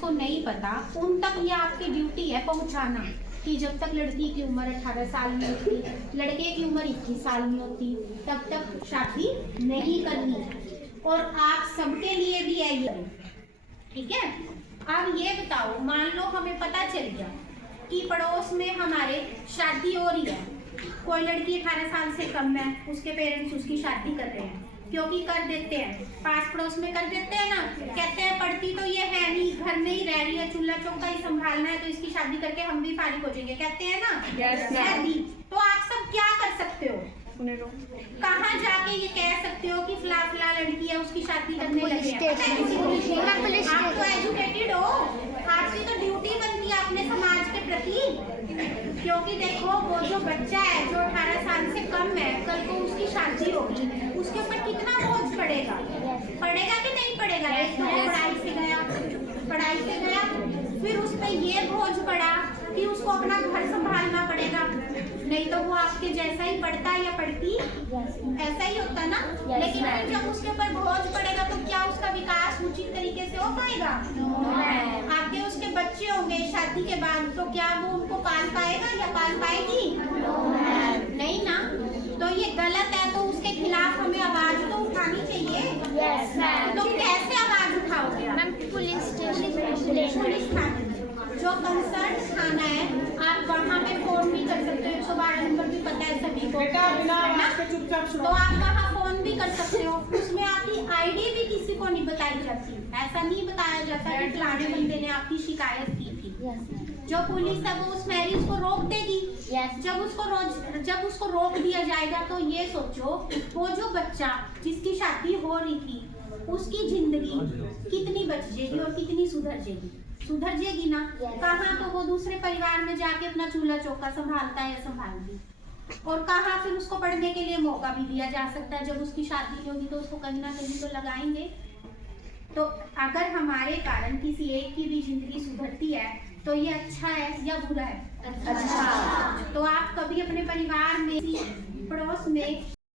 को नहीं पता उन तक ये आपकी ड्यूटी है पहुंचाना कि जब तक लड़की की उम्र 18 साल में होती, लड़के की उम्र 21 साल में होती, तब तक शादी नहीं करनी। और आप सबके लिए भी है ये, ठीक है। अब ये बताओ, मान लो हमें पता चल गया कि पड़ोस में हमारे शादी हो रही है, कोई लड़की 18 साल से कम है, उसके पेरेंट्स उसकी शादी कर रहे हैं, क्योंकि कर देते हैं, पास पड़ोस में कर देते हैं ना, कहते हैं पढ़ती तो ये है नहीं, घर में ही रह रही है, चूल्हा चौका ही संभालना है, तो इसकी शादी करके हम भी फारिग हो जाएंगे, कहते हैं ना। yes, तो आप सब क्या कर सकते हो, कहाँ जाके ये कह सकते हो कि फिलहाल लड़की है उसकी शादी करने लगे हैं? आप तो एजुकेटेड हो, आपकी तो ड्यूटी बनती है अपने समाज के प्रति, क्योंकि देखो वो जो बच्चा है जो 18 साल से कम है, कल को उसकी शादी होगी, उसके ऊपर कितना बोझ पड़ेगा, पड़ेगा कि नहीं पड़ेगा? एक तो पढ़ाई से गया, फिर उस पर ये बोझ पड़ा कि उसको अपना घर संभालना पड़ेगा, नहीं तो वो आपके जैसा ही पढ़ता या पढ़ती, ऐसा ही होता ना। लेकिन फिर जब उसके ऊपर बोझ पड़ेगा तो क्या उसका विकास उचित तरीके से हो पाएगा? आपके उसके बच्चे होंगे शादी के बाद, तो क्या वो उनको पाल पाएगा या पाल पाएगी? नहीं ना। तो ये गलत है, तो उसके खिलाफ हमें आवाज तो उठानी चाहिए। तो कैसे आवाज उठाओगे? पुलिस थाने, जो कंसर्न थाना है, आप वहाँ पे फोन भी कर सकते हो, 112 नंबर भी पता है सभी को, तो आप वहाँ फोन भी कर सकते हो। उसमें आपकी आईडी भी किसी को नहीं बताई जाती, ऐसा नहीं बताया जाता कि फलाने बंदे ने आपकी शिकायत की थी। जो पुलिस है वो उस मैरिज को रोक देगी। जब उसको रोक दिया जाएगा तो ये सोचो, वो जो बच्चा जिसकी शादी हो रही थी उसकी जिंदगी कितनी बच जाएगी और कितनी सुधर जाएगी ना। कहाँ तो वो दूसरे परिवार में जाके अपना चूल्हा चौका संभालता है या संभालती, और कहाँ फिर उसको पढ़ने के लिए मौका भी दिया जा सकता है। जब उसकी शादी नहीं होगी तो उसको कहीं ना कहीं तो लगाएंगे। तो अगर हमारे कारण किसी एक की भी जिंदगी सुधरती है तो ये अच्छा है या बुरा है? अच्छा। तो आप कभी अपने परिवार में, पड़ोस में